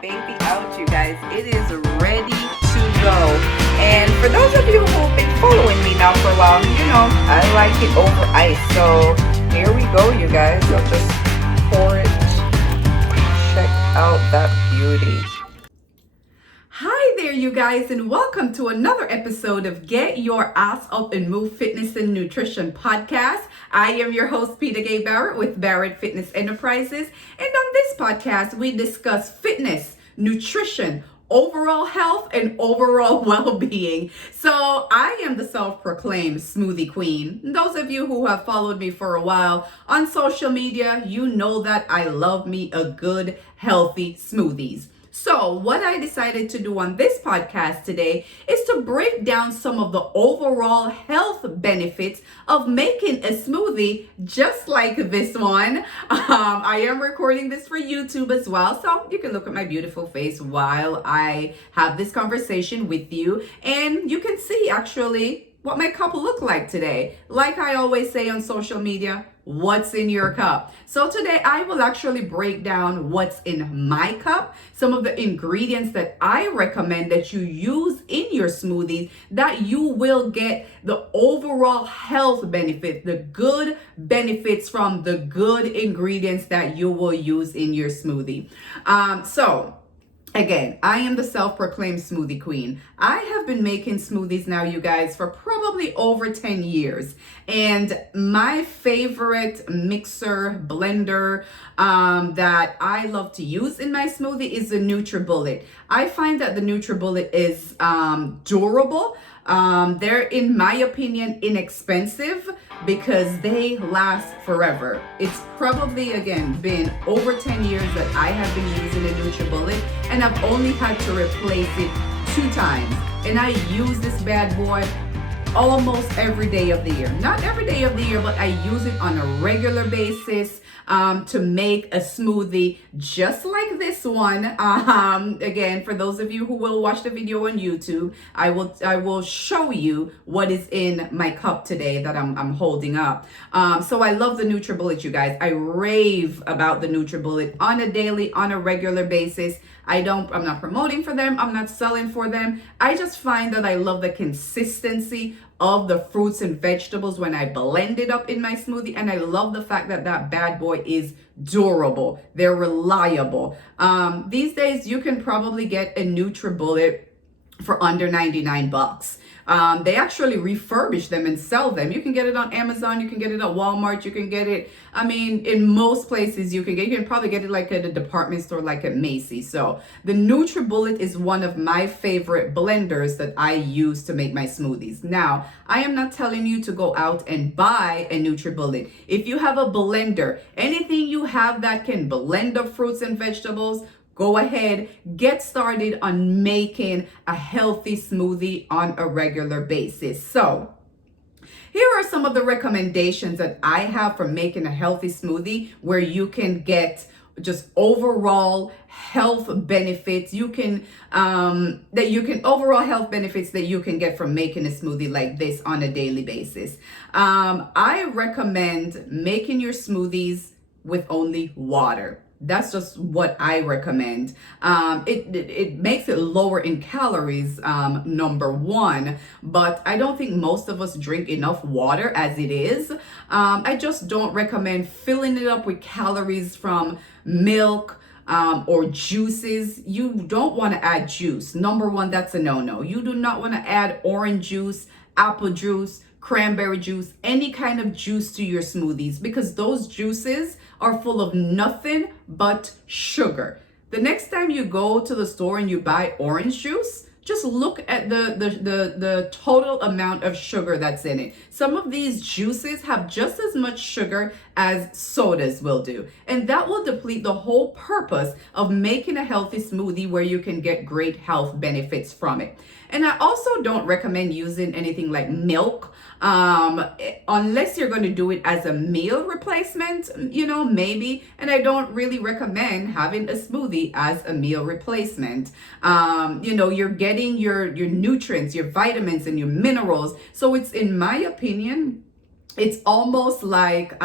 baby out, you guys. It is ready to go. And for those of you who've been following me now for a while, I like it over ice. So here we go, you guys. I'll just pour it. Check out that beauty. Hi there, you guys, and welcome to another episode of Get Your Ass Up and Move Fitness and Nutrition podcast. I am your host, Peter Gay Barrett with Barrett Fitness Enterprises. And on this podcast, we discuss fitness, nutrition, overall health, and overall well-being. So I am the self-proclaimed smoothie queen. Those of you who have followed me for a while on social media, you know that I love me a good, healthy smoothies. So what I decided to do on this podcast today is to break down some of the overall health benefits of making a smoothie just like this one. I am recording this for YouTube as well, so you can look at my beautiful face while I have this conversation with you, and you can see actually what my cup will look like today. Like I always say on social media, what's in your cup? So today I will actually break down what's in my cup, some of the ingredients that I recommend that you use in your smoothies, that you will get the overall health benefit, the good benefits from the good ingredients that you will use in your smoothie. Again, I am the self-proclaimed smoothie queen. I have been making smoothies now, you guys, for probably over 10 years. And my favorite mixer blender that I love to use in my smoothie is the nutribullet. I find that the nutribullet is durable. They're, in my opinion, inexpensive because they last forever. It's probably, again, been over 10 years that I have been using a nutribullet, and I've only had to replace it 2 times. And I use this bad boy almost every day of the year. Not every day of the year, but I use it on a regular basis to make a smoothie just like this one. Again, for those of you who will watch the video on YouTube, I will show you what is in my cup today that I'm holding up. So I love the nutribullet, you guys. I rave about the nutribullet on a regular basis. I'm not promoting for them. I'm not selling for them. I just find that I love the consistency of the fruits and vegetables when I blend it up in my smoothie. And I love the fact that that bad boy is durable. They're reliable. These days, you can probably get a nutribullet for under 99 bucks. They actually refurbish them and sell them. You can get it on Amazon. You can get it at Walmart. You can get it, in most places you can probably get it like at a department store, like at Macy's. So the nutribullet is one of my favorite blenders that I use to make my smoothies. Now, I am not telling you to go out and buy a nutribullet. If you have a blender, anything you have that can blend the fruits and vegetables, go ahead, get started on making a healthy smoothie on a regular basis. So here are some of the recommendations that I have for making a healthy smoothie where you can get just overall health benefits. Overall health benefits that you can get from making a smoothie like this on a daily basis. I recommend making your smoothies with only water. That's just what I recommend. It makes it lower in calories, number one, but I don't think most of us drink enough water as it is. I just don't recommend filling it up with calories from milk or juices. You don't want to add juice. Number one, that's a no-no. You do not want to add orange juice, apple juice, cranberry juice, any kind of juice to your smoothies, because those juices are full of nothing but sugar. The next time you go to the store and you buy orange juice, just look at the total amount of sugar that's in it. Some of these juices have just as much sugar as sodas will do. And that will deplete the whole purpose of making a healthy smoothie where you can get great health benefits from it. And I also don't recommend using anything like milk, unless you're going to do it as a meal replacement, maybe. And I don't really recommend having a smoothie as a meal replacement. You're getting your nutrients, your vitamins and your minerals. So it's, in my opinion, it's almost like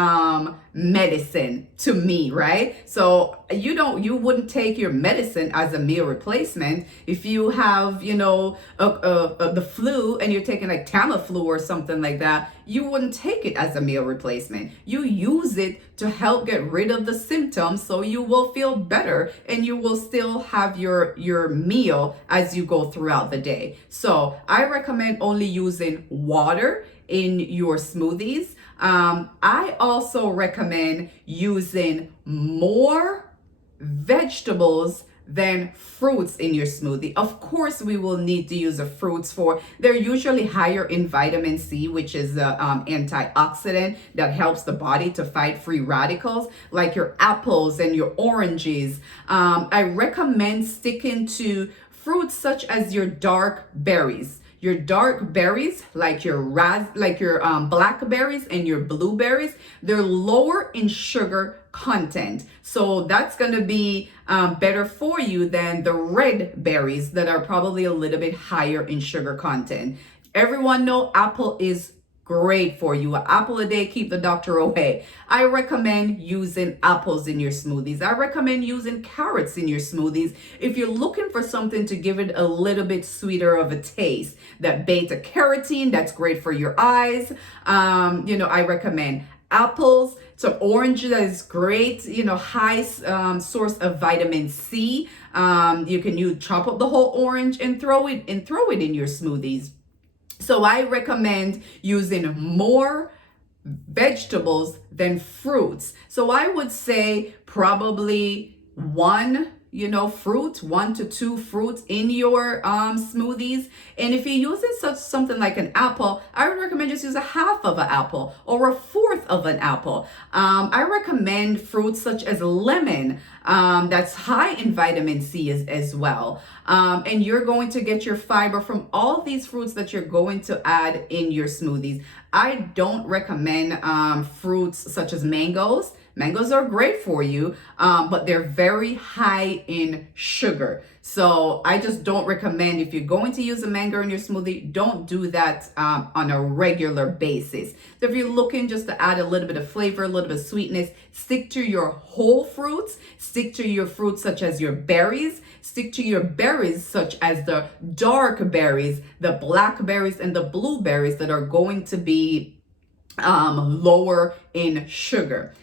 medicine to me, right? So you wouldn't take your medicine as a meal replacement. If you have, the flu and you're taking like Tamiflu or something like that, you wouldn't take it as a meal replacement. You use it to help get rid of the symptoms, so you will feel better and you will still have your meal as you go throughout the day. So I recommend only using water in your smoothies. I also recommend using more vegetables than fruits in your smoothie. Of course, we will need to use the fruits they're usually higher in vitamin C, which is the antioxidant that helps the body to fight free radicals, like your apples and your oranges. I recommend sticking to fruits such as your dark berries. Your dark berries, like your blackberries and your blueberries, they're lower in sugar content. So that's going to be better for you than the red berries that are probably a little bit higher in sugar content. Everyone know apple is great for you. An apple a day keep the doctor away. I recommend using apples in your smoothies. I recommend using carrots in your smoothies if you're looking for something to give it a little bit sweeter of a taste. That beta carotene, that's great for your eyes. I recommend apples. So orange, that is great, high source of vitamin C. You chop up the whole orange and throw it in your smoothies. So I recommend using more vegetables than fruits. So I would say probably one to two fruits in your smoothies. And if you're using something like an apple, I would recommend just use a half of an apple or a fourth of an apple. I recommend fruits such as lemon, that's high in vitamin C as well. And you're going to get your fiber from all these fruits that you're going to add in your smoothies. I don't recommend fruits such as mangoes. Mangoes are great for you, but they're very high in sugar. So I just don't recommend, if you're going to use a mango in your smoothie, don't do that on a regular basis. So if you're looking just to add a little bit of flavor, a little bit of sweetness, stick to your whole fruits, stick to your fruits such as your berries, stick to your berries such as the dark berries, the blackberries, and the blueberries that are going to be lower in sugar.